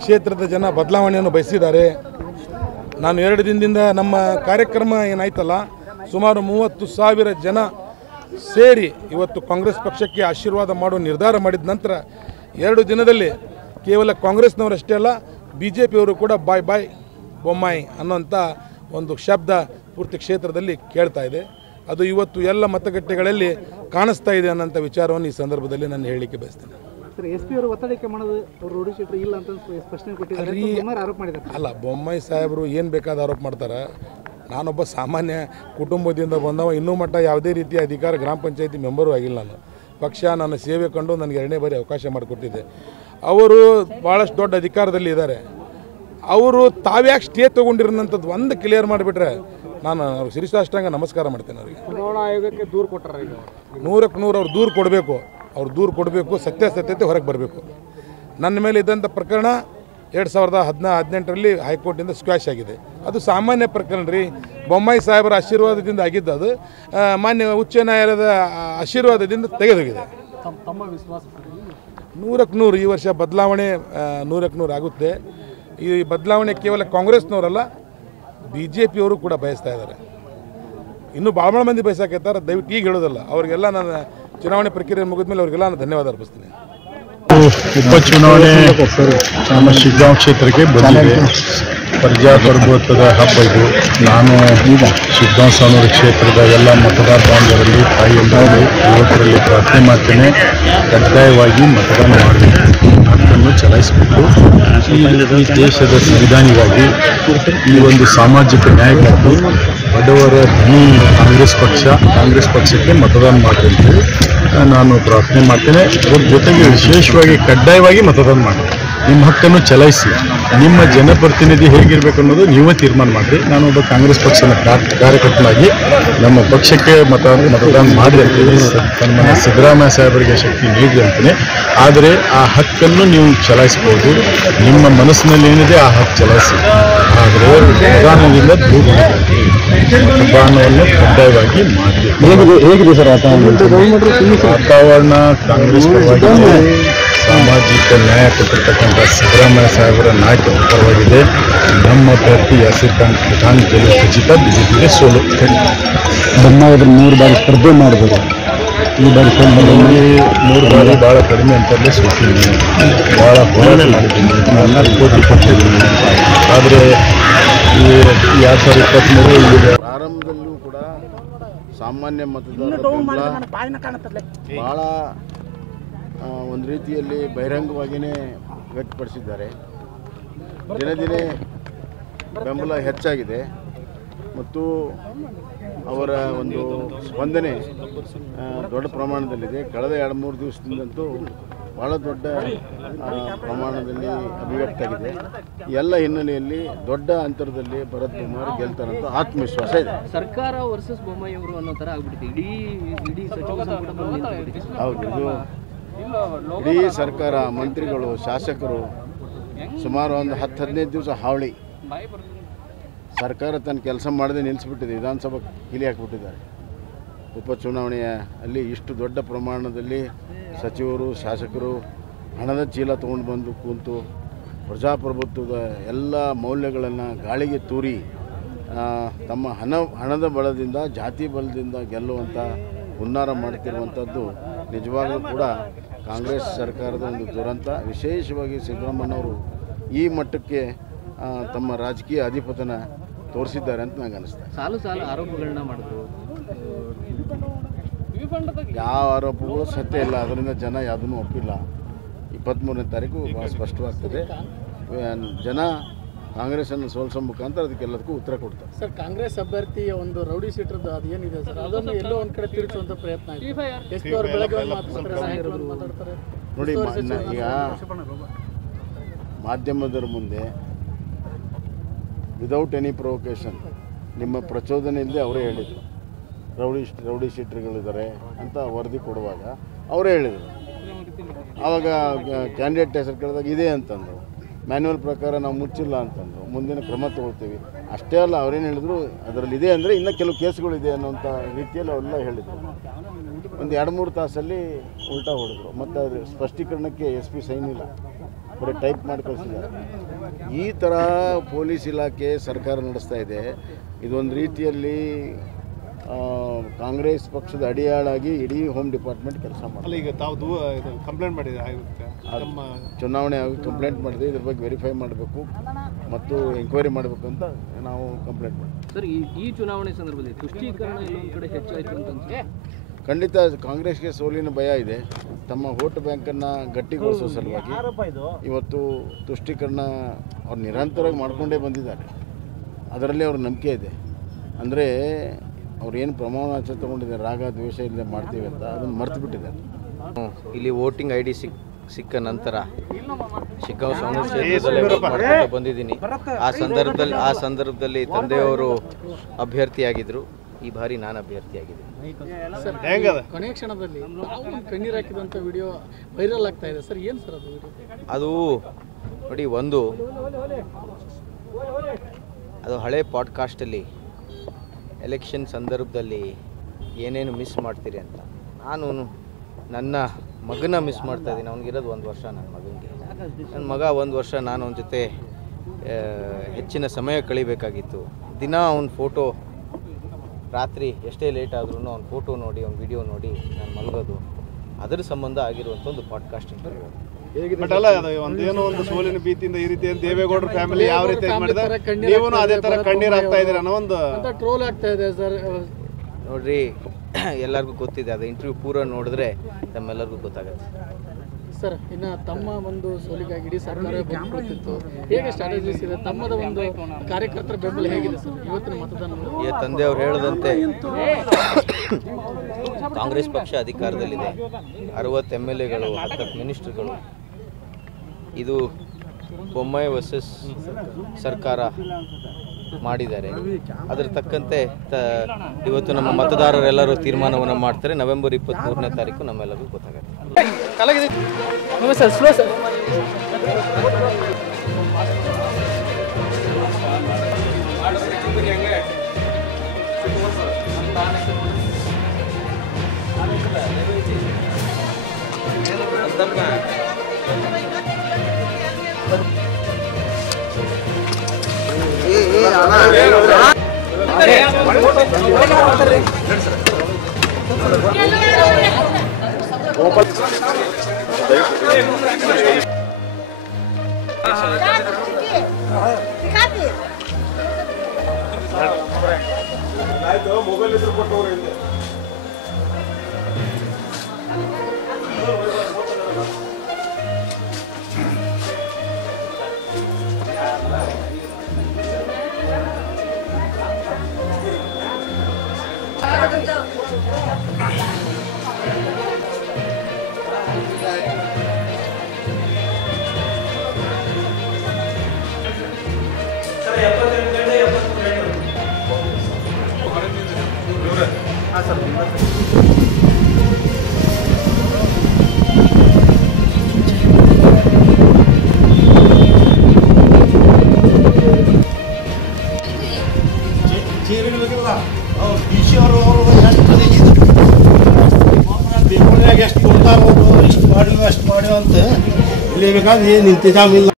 ಕ್ಷೇತ್ರದ ಜನ ಬದಲಾವಣೆಯನ್ನು ಬಯಸಿದ್ದಾರೆ. ನಾನು 2 ದಿನದಿಂದ ನಮ್ಮ ಕಾರ್ಯಕ್ರಮ ಏನಾಯ್ತಲ್ಲ, ಸುಮಾರು 30,000 ಜನ ಸೇರಿ ಇವತ್ತು ಕಾಂಗ್ರೆಸ್ ಪಕ್ಷಕ್ಕೆ ಆಶೀರ್ವಾದ ಮಾಡುವ ನಿರ್ಧಾರ ಮಾಡಿದ ನಂತರ 2 ದಿನದಲ್ಲಿ ಕೇವಲ ಕಾಂಗ್ರೆಸ್ನವರಷ್ಟೇ ಅಲ್ಲ, BJPಯವರು ಕೂಡ ಬಾಯ್ ಬಾಯ್ ಬೊಮ್ಮಾಯಿ ಅನ್ನೋಂಥ ಒಂದು ಶಬ್ದ ಪೂರ್ತಿ ಕ್ಷೇತ್ರದಲ್ಲಿ ಕೇಳ್ತಾ ಇದೆ. ಅದು ಇವತ್ತು ಎಲ್ಲ ಮತಗಟ್ಟೆಗಳಲ್ಲಿ ಕಾಣಿಸ್ತಾ ಇದೆ ಅನ್ನೋಂಥ ವಿಚಾರವನ್ನು ಈ ಸಂದರ್ಭದಲ್ಲಿ ನಾನು ಹೇಳಲಿಕ್ಕೆ ಬಯಸ್ತೇನೆ. ಅಲ್ಲ, ಬೊಮ್ಮಾಯಿ ಸಾಹೇಬರು ಏನು ಬೇಕಾದ ಆರೋಪ ಮಾಡ್ತಾರೆ. ನಾನೊಬ್ಬ ಸಾಮಾನ್ಯ ಕುಟುಂಬದಿಂದ ಬಂದವ, ಇನ್ನೂ ಮಟ್ಟ ಯಾವುದೇ ರೀತಿಯ ಅಧಿಕಾರ ಗ್ರಾಮ ಪಂಚಾಯತಿ ಮೆಂಬರು ಆಗಿಲ್ಲ. ನಾನು ಪಕ್ಷ ನನ್ನ ಸೇವೆ ಕಂಡು ನನಗೆ 2ನೇ ಬಾರಿ ಅವಕಾಶ ಮಾಡಿಕೊಟ್ಟಿದ್ದೆ. ಅವರು ಭಾಳಷ್ಟು ದೊಡ್ಡ ಅಧಿಕಾರದಲ್ಲಿ ಇದ್ದಾರೆ. ಅವರು ತಾವ್ಯಾಕೆ ಸ್ಟೇ ತೊಗೊಂಡಿರೋಂಥದ್ದು ಒಂದು ಕ್ಲಿಯರ್ ಮಾಡಿಬಿಟ್ರೆ ನಾನು ಅವ್ರಿಗೆ ಶಿರಸಾಷ್ಟಾಂಗ ನಮಸ್ಕಾರ ಮಾಡ್ತೇನೆ. ಅವರಿಗೆ ಚುನಾವಣಾ ಆಯೋಗಕ್ಕೆ ದೂರು ಕೊಟ್ಟರೆ 100ಕ್ಕೆ 100 ಅವ್ರು ದೂರು ಕೊಡಬೇಕು. ಅವ್ರು ದೂರು ಕೊಡಬೇಕು, ಸತ್ಯಾಸತ್ಯತೆ ಹೊರಗೆ ಬರಬೇಕು. ನನ್ನ ಮೇಲೆ ಇದ್ದಂಥ ಪ್ರಕರಣ 2018ರಲ್ಲಿ ಹೈಕೋರ್ಟಿಂದ ಸ್ಕ್ವಾಶ್ ಆಗಿದೆ. ಅದು ಸಾಮಾನ್ಯ ಪ್ರಕರಣ ರೀ. ಬೊಮ್ಮಾಯಿ ಸಾಹೇಬರ ಆಶೀರ್ವಾದದಿಂದ ಆಗಿದ್ದು. ಅದು ಮಾನ್ಯ ಉಚ್ಚ ನ್ಯಾಯಾಲಯದ ಆಶೀರ್ವಾದದಿಂದ ತೆಗೆದೋಗಿದೆ. 100ಕ್ಕೆ 100 ಈ ವರ್ಷ ಬದಲಾವಣೆ 100ಕ್ಕೆ 100 ಆಗುತ್ತೆ. ಈ ಬದಲಾವಣೆ ಕೇವಲ ಕಾಂಗ್ರೆಸ್ನವರಲ್ಲ, BJPಯವರು ಕೂಡ ಬಯಸ್ತಾ ಇದ್ದಾರೆ. ಇನ್ನೂ ಭಾಳ ಮಂದಿ ಬಯಸಾಕೈತಾರೆ. ದಯವಿಟ್ಟು ಈಗ ಹೇಳೋದಲ್ಲ, ಅವರಿಗೆಲ್ಲ ನಾನು ಚುನಾವಣೆ ಪ್ರಕ್ರಿಯೆ ಮುಗಿದ ಮೇಲೆ ಅವರಿಗೆಲ್ಲ ನಾನು ಧನ್ಯವಾದ ಅರ್ಪಿಸ್ತೀನಿ. ಉಪಚುನಾವಣೆ ನಮ್ಮ ಶಿಗ್ಗಾಂವ್ ಕ್ಷೇತ್ರಕ್ಕೆ ಬಂದಿದೆ. ಪ್ರಜಾಪ್ರಭುತ್ವದ ಹಬ್ಬ ಇದು. ನಾನು ಶಿಗ್ಗಾಂವ್ ಸಾನೂರು ಕ್ಷೇತ್ರದ ಎಲ್ಲ ಮತದಾರ ಬಾಂಧವರಲ್ಲಿ ತಾಯಿಯಂದರಲ್ಲಿ ಯುವಕರಲ್ಲಿ ಪ್ರಾರ್ಥನೆ ಮಾಡ್ತೇನೆ, ಕಡ್ಡಾಯವಾಗಿ ಮತದಾನ ಮಾಡಬೇಕು, ಹಕ್ಕನ್ನು ಚಲಾಯಿಸಬೇಕು. ಈ ದೇಶದ ಸಂವಿಧಾನವಾಗಿ ಈ ಒಂದು ಸಾಮಾಜಿಕ ನ್ಯಾಯಕ್ಕಾಗಿ ಬಡವರ ಕಾಂಗ್ರೆಸ್ ಪಕ್ಷಕ್ಕೆ ಮತದಾನ ಮಾಡಬೇಕು ನಾನು ಪ್ರಾರ್ಥನೆ ಮಾಡ್ತೇನೆ. ಅದ್ರ ಜೊತೆಗೆ ವಿಶೇಷವಾಗಿ ಕಡ್ಡಾಯವಾಗಿ ಮತದಾನ ಮಾಡಿ, ನಿಮ್ಮ ಹಕ್ಕನ್ನು ಚಲಾಯಿಸಿ. ನಿಮ್ಮ ಜನಪ್ರತಿನಿಧಿ ಹೇಗಿರಬೇಕು ಅನ್ನೋದು ನೀವೇ ತೀರ್ಮಾನ ಮಾಡಿರಿ. ನಾನೊಬ್ಬ ಕಾಂಗ್ರೆಸ್ ಪಕ್ಷದ ಕಾರ್ಯಕರ್ತನಾಗಿ ನಮ್ಮ ಪಕ್ಷಕ್ಕೆ ಮತದಾನ ಮಾಡಿ ಅಂತೀನಿ. ಸನ್ಮಾನ್ಯ ಸಿದ್ದರಾಮಯ್ಯ ಸಾಹೇಬರಿಗೆ ಶಕ್ತಿ ನೀಡಿ ಅಂತೀನಿ. ಆದರೆ ಆ ಹಕ್ಕನ್ನು ನೀವು ಚಲಾಯಿಸ್ಬೋದು. ನಿಮ್ಮ ಮನಸ್ಸಿನಲ್ಲಿ ಏನಿದೆ ಆ ಹಕ್ಕು ಚಲಾಯಿಸಿ. ಆದರೆ ಮತದಾನದಿಂದ ದೂರ ಮತದಾನವನ್ನು ಕಡ್ಡಾಯವಾಗಿ ಮಾಡಿ. ಹೇಗಿದೆ ಸರ್ ವಾತಾವರಣ? ಕಾಂಗ್ರೆಸ್ ಪರವಾಗಿದೆ. ಸಾಮಾಜಿಕ ನ್ಯಾಯ ಕೊಟ್ಟಿರ್ತಕ್ಕಂಥ ಸಿದ್ದರಾಮಯ್ಯ ಸಾಹೇಬರ ನಾಯಕತ್ವ ಪರವಾಗಿದೆ. ನಮ್ಮ ಅಭ್ಯರ್ಥಿ ಯಾಸೀರ್ ಖಾನ್ ಗೆಲುವು ಖಚಿತ, BJPಗೆ ಸೋಲು. ಬೊಮ್ಮಾಯಿ 3 ಬಾರಿ ಸ್ಪರ್ಧೆ ಮಾಡಿದ್ರು. ಈ ಬಾರಿ 3 ಬಾರಿ ಭಾಳ ಕಡಿಮೆ ಅಂತಲೇ ಸೋತಿದ್ದೀನಿ. ಭಾಳ ಹೋರಾಟ ಮಾಡಿದ್ದೀನಿ, ನಾನು ಕೋಟಿ ಕೊಟ್ಟಿದ್ದೀನಿ. ಆದರೆ ಈ 2023 ಪ್ರಾರಂಭದಲ್ಲೂ ಕೂಡ ಸಾಮಾನ್ಯ ಮತದಾರರ ಭಾಳ ಒಂದು ರೀತಿಯಲ್ಲಿ ಬಹಿರಂಗವಾಗಿಯೇ ವ್ಯಕ್ತಪಡಿಸಿದ್ದಾರೆ. ದಿನೇ ದಿನೇ ಬೆಂಬಲ ಹೆಚ್ಚಾಗಿದೆ ಮತ್ತು ಅವರ ಒಂದು ಸ್ಪಂದನೆ ದೊಡ್ಡ ಪ್ರಮಾಣದಲ್ಲಿದೆ. ಕಳೆದ 2-3 ದಿವಸದಿಂದಂತೂ ಭಾಳ ದೊಡ್ಡ ಪ್ರಮಾಣದಲ್ಲಿ ಅಭಿವ್ಯಕ್ತಾಗಿದೆ. ಎಲ್ಲ ಹಿನ್ನೆಲೆಯಲ್ಲಿ ದೊಡ್ಡ ಅಂತರದಲ್ಲಿ ಭರತ್ ಬೊಮ್ಮಾಯಿ ಗೆಲ್ತಾರಂತ ಆತ್ಮವಿಶ್ವಾಸ ಇದೆ. ಸರ್ಕಾರ ವರ್ಸಸ್ ಬೊಮ್ಮಾಯಿ ಅವರು ಅನ್ನೋ ಥರ ಆಗ್ಬಿಟ್ಟಿದೆ. ಇಡೀ ಸಚಿವ ಸಂಪುಟ ಹೌದು, ಇಡೀ ಸರ್ಕಾರ, ಮಂತ್ರಿಗಳು, ಶಾಸಕರು ಸುಮಾರು ಒಂದು 10-15 ದಿವಸ ಹಾವಳಿ. ಸರ್ಕಾರ ತನ್ನ ಕೆಲಸ ಮಾಡದೆ ನಿಲ್ಲಿಸ್ಬಿಟ್ಟಿದೆ. ವಿಧಾನಸಭಾ ಕೀಲಿ ಹಾಕಿಬಿಟ್ಟಿದ್ದಾರೆ. ಉಪಚುನಾವಣೆಯ ಅಲ್ಲಿ ಇಷ್ಟು ದೊಡ್ಡ ಪ್ರಮಾಣದಲ್ಲಿ ಸಚಿವರು, ಶಾಸಕರು ಹಣದ ಚೀಲ ತೊಗೊಂಡು ಬಂದು ಕೂತು ಪ್ರಜಾಪ್ರಭುತ್ವದ ಎಲ್ಲ ಮೌಲ್ಯಗಳನ್ನು ಗಾಳಿಗೆ ತೂರಿ ತಮ್ಮ ಹಣದ ಬಲದಿಂದ, ಜಾತಿ ಬಲದಿಂದ ಗೆಲ್ಲುವಂಥ ಹುನ್ನಾರ ಮಾಡ್ತಿರುವಂಥದ್ದು ನಿಜವಾಗಲೂ ಕೂಡ ಕಾಂಗ್ರೆಸ್ ಸರ್ಕಾರದ ಒಂದು ದುರಂತ. ವಿಶೇಷವಾಗಿ ಸಿದ್ದರಾಮಯ್ಯನವರು ಈ ಮಟ್ಟಕ್ಕೆ ತಮ್ಮ ರಾಜಕೀಯ ಅಧಿಪತನ ತೋರಿಸಿದ್ದಾರೆ ಅಂತ ನನಗೆ ಅನಿಸ್ತದೆ. ಸಾಲು ಆರೋಪಗಳನ್ನ ಮಾಡಿದ್ರು. ಯಾವ ಆರೋಪಗಳು ಸತ್ಯ ಇಲ್ಲ, ಅದರಿಂದ ಜನ ಯಾವುದನ್ನು ಒಪ್ಪಿಲ್ಲ. 23ನೇ ತಾರೀಕು ಭಾಳ ಸ್ಪಷ್ಟವಾಗ್ತದೆ. ಜನ ಕಾಂಗ್ರೆಸ್ಸನ್ನು ಸೋಲಿಸೋ ಮುಖಾಂತರ ಅದಕ್ಕೆಲ್ಲದಕ್ಕೂ ಉತ್ತರ ಕೊಡ್ತಾರೆ. ಸರ್, ಕಾಂಗ್ರೆಸ್ ಅಭ್ಯರ್ಥಿಯ ಒಂದು ರೌಡಿ ಶೀಟರ್ದು ಅದು ಏನಿದೆ ಸರ್, ಅದನ್ನು ಎಲ್ಲೋ ಒಂದು ಕಡೆ ತಿರುಚುವಂಥ ಪ್ರಯತ್ನ ಮಾತಾಡ್ತಾರೆ ನೋಡಿ. ಈಗ ಮಾಧ್ಯಮದರ ಮುಂದೆ ವಿದೌಟ್ ಎನಿ ಪ್ರೊವೊಕೇಶನ್, ನಿಮ್ಮ ಪ್ರಚೋದನೆ ಇಲ್ಲದೆ ಅವರೇ ಹೇಳಿದರು ರೌಡಿ ಶೀಟರ್ಗಳಿದ್ದಾರೆ ಅಂತ ವರದಿ ಕೊಡುವಾಗ ಅವರೇ ಹೇಳಿದರು. ಆವಾಗ ಕ್ಯಾಂಡಿಡೇಟ್ ಹೆಸರು ಕೇಳಿದಾಗ ಇದೆ ಅಂತಂದರು. ಮ್ಯಾನ್ಯುವಲ್ ಪ್ರಕಾರ ನಾವು ಮುಚ್ಚಿಲ್ಲ ಅಂತಂದರು. ಮುಂದಿನ ಕ್ರಮ ತಗೊಳ್ತೀವಿ. ಅಷ್ಟೇ ಅಲ್ಲ, ಅವರೇನು ಹೇಳಿದ್ರು, ಅದರಲ್ಲಿ ಇದೆ ಅಂದರೆ ಇನ್ನೂ ಕೆಲವು ಕೇಸ್ಗಳಿದೆ ಅನ್ನೋಂಥ ರೀತಿಯಲ್ಲಿ ಅವರೆಲ್ಲ ಹೇಳಿದರು. ಒಂದು 2-3 ತಾಸಲ್ಲಿ ಉಲ್ಟಾ ಹೊಡೆದ್ರು. ಮತ್ತು ಅದು ಸ್ಪಷ್ಟೀಕರಣಕ್ಕೆ SP ಸೈನ್ ಇಲ್ಲ. ಬರೀ ಟೈಪ್ ಮಾಡಿ ಕಳಿಸಿದ್ದಾರೆ. ಈ ಥರ ಪೊಲೀಸ್ ಇಲಾಖೆ ಸರ್ಕಾರ ನಡೆಸ್ತಾ ಇದೆ. ಇದೊಂದು ರೀತಿಯಲ್ಲಿ ಕಾಂಗ್ರೆಸ್ ಪಕ್ಷದ ಅಡಿಯಾಳಾಗಿ ಇಡೀ ಹೋಮ್ ಡಿಪಾರ್ಟ್ಮೆಂಟ್ ಕೆಲಸ ಮಾಡಿ. ಈಗ ತಾವು ಕಂಪ್ಲೇಂಟ್ ಮಾಡಿದೆ ಚುನಾವಣೆ ಆಗಿ ಕಂಪ್ಲೇಂಟ್ ಮಾಡಿದೆ. ಇದ್ರ ಬಗ್ಗೆ ವೆರಿಫೈ ಮಾಡಬೇಕು ಮತ್ತು ಎಂಕ್ವೈರಿ ಮಾಡಬೇಕು ಅಂತ ನಾವು ಕಂಪ್ಲೇಂಟ್ ಮಾಡಿದ್ವಿ. ಸರ್, ಈ ಚುನಾವಣೆ ಸಂದರ್ಭದಲ್ಲಿ ತುಷ್ಟೀಕರಣ ಎಲ್ಲೊಂದು ಕಡೆ ಹೆಚ್ಚಾಯಿತು ಅಂತ ಖಂಡಿತ ಕಾಂಗ್ರೆಸ್ಗೆ ಸೋಲಿನ ಭಯ ಇದೆ. ತಮ್ಮ ವೋಟ್ ಬ್ಯಾಂಕನ್ನು ಗಟ್ಟಿಗೊಳಿಸೋ ಸಲುವಾಗಿ ಇವತ್ತು ತುಷ್ಟೀಕರಣ ಅವ್ರು ನಿರಂತರವಾಗಿ ಮಾಡಿಕೊಂಡೇ ಬಂದಿದ್ದಾರೆ. ಅದರಲ್ಲಿ ಅವ್ರ ನಂಬಿಕೆ ಇದೆ. ಅಂದರೆ ಅವ್ರು ಏನು ಪ್ರಮಾಣಾಚ ತೊಗೊಂಡಿದ್ದಾರೆ, ರಾಗ ದ್ವೇಷ ಇಲ್ಲದೆ ಮಾಡ್ತೀವಿ ಅಂತ ಅದನ್ನು ಮರ್ತು ಬಿಟ್ಟಿದ್ದಾರೆ. ಇಲ್ಲಿ ವೋಟಿಂಗ್ ಐ ಡಿ ಸಿಕ್ಕ ನಂತರ ಶಿಗ್ಗಾಂವ್ ಕ್ಷೇತ್ರದಲ್ಲೇ ಮಾಡ್ಕೊಂಡು ಬಂದಿದ್ದೀನಿ. ಆ ಸಂದರ್ಭದಲ್ಲಿ ತಂದೆಯವರು ಅಭ್ಯರ್ಥಿಯಾಗಿದ್ದರು. ಈ ಬಾರಿ ನಾನು ಅಭ್ಯರ್ಥಿಯಾಗಿದ್ದೀನಿ. ಕೊನೆಯ ಕ್ಷಣದಲ್ಲಿ ಕಣ್ಣೀರು ಹಾಕಿದಂಥ ವಿಡಿಯೋ ವೈರಲ್ ಆಗ್ತಾ ಇದೆ ಸರ್, ಏನು ಸರ್ ಅದು ವಿಡಿಯೋ? ಅದು ನೋಡಿ, ಅದು ಹಳೆ ಪಾಡ್ಕಾಸ್ಟಲ್ಲಿ ಎಲೆಕ್ಷನ್ ಸಂದರ್ಭದಲ್ಲಿ ಏನೇನು ಮಿಸ್ ಮಾಡ್ತೀರಿ ಅಂತ. ನಾನು ನನ್ನ ಮಗನ ಮಿಸ್ ಮಾಡ್ತಾಯಿದ್ದೀನಿ. ಅವ್ನಿಗಿರೋದು 1 ವರ್ಷ. ನನ್ನ ಮಗನಿಗೆ, ನನ್ನ ಮಗ 1 ವರ್ಷ ನಾನು ಅವನ ಜೊತೆ ಹೆಚ್ಚಿನ ಸಮಯ ಕಳಿಬೇಕಾಗಿತ್ತು. ದಿನ ಅವನ ಫೋಟೋ, ರಾತ್ರಿ ಎಷ್ಟೇ ಲೇಟ್ ಆದ್ರೂ ಅವ್ನ ಫೋಟೋ ನೋಡಿ, ಅವ್ನ ವಿಡಿಯೋ ನೋಡಿ ನಾನು ಮಲಗೋದು. ಅದರ ಸಂಬಂಧ ಆಗಿರುವಂಥ ಒಂದು ಪಾಡ್ಕಾಸ್ಟ್ ಇಂಟರ್ವ್ಯೂ. ಬಟ್ ಅಲ್ಲ, ಒಂದೇನೋ ಒಂದು ಸೋಲಿನ ಭೀತಿಯಿಂದ ಈ ರೀತಿ ಫ್ಯಾಮಿಲಿ ಯಾವ ರೀತಿ ಮಾಡಿದ್ರೆ ನೀವು ಅದೇ ಥರ ಕಣ್ಣೀರು ಆಗ್ತಾ ಇದ್ದೀರ ಅನ್ನೋ ಒಂದು ಟ್ರೋಲ್ ಆಗ್ತಾ ಇದೆ ಸರ್. ನೋಡ್ರಿ, ಎಲ್ಲರಿಗೂ ಗೊತ್ತಿದೆ. ಅದು ಇಂಟರ್ವ್ಯೂ ಪೂರ ನೋಡಿದ್ರೆ ತಮ್ಮೆಲ್ಲರಿಗೂ ಗೊತ್ತಾಗುತ್ತೆ. ಸರ್, ಇನ್ನು ತಮ್ಮ ಒಂದು ಸೋಲಿಗಾಗಿ ಇಡೀ ಸರ್ಕಾರ ಬಂದ್ಬಿಡ್ತಿತ್ತು. ಹೇಗೆ ಸ್ಟ್ರಾಟಜೀಸ್ ಇದೆ? ತಮ್ಮದ ಒಂದು ಕಾರ್ಯಕರ್ತರ ಬೆಂಬಲ ಹೇಗಿದೆ ಸರ್ ಇವತ್ತಿನ ಮತದಾನ? ಈ ತಂದೆಯವರು ಹೇಳಿದಂತೆ ಕಾಂಗ್ರೆಸ್ ಪಕ್ಷ ಅಧಿಕಾರದಲ್ಲಿದೆ. 60 MLAಗಳು, 10 ಮಿನಿಸ್ಟರ್ಗಳು. ಇದು ಬೊಮ್ಮಾಯಿ ವರ್ಸಸ್ ಸರ್ಕಾರ ಮಾಡಿದ್ದಾರೆ. ಅದರ ತಕ್ಕಂತೆ ಇವತ್ತು ನಮ್ಮ ಮತದಾರರೆಲ್ಲರೂ ತೀರ್ಮಾನವನ್ನು ಮಾಡ್ತಾರೆ. ನವೆಂಬರ್ 23ನೇ ತಾರೀಕು ನಮ್ಮೆಲ್ಲರಿಗೂ ಗೊತ್ತಾಗುತ್ತೆ. Sir, slow sir. ಮೊಬೈಲ್ ಇದ್ರೆ ಕೊಟ್ಟವ್ರು ಹಿಂದೆ ಎಷ್ಟು ಕೊಡ್ತಾರೋ, ಇಷ್ಟು ಮಾಡಿ ಅಷ್ಟು ಮಾಡಿ ಅಂತ ಇಲ್ಲಿ ಬೇಕಾದ್ರೆ ಏನು ಇಂತಜಾಮ್ ಇಲ್ಲ.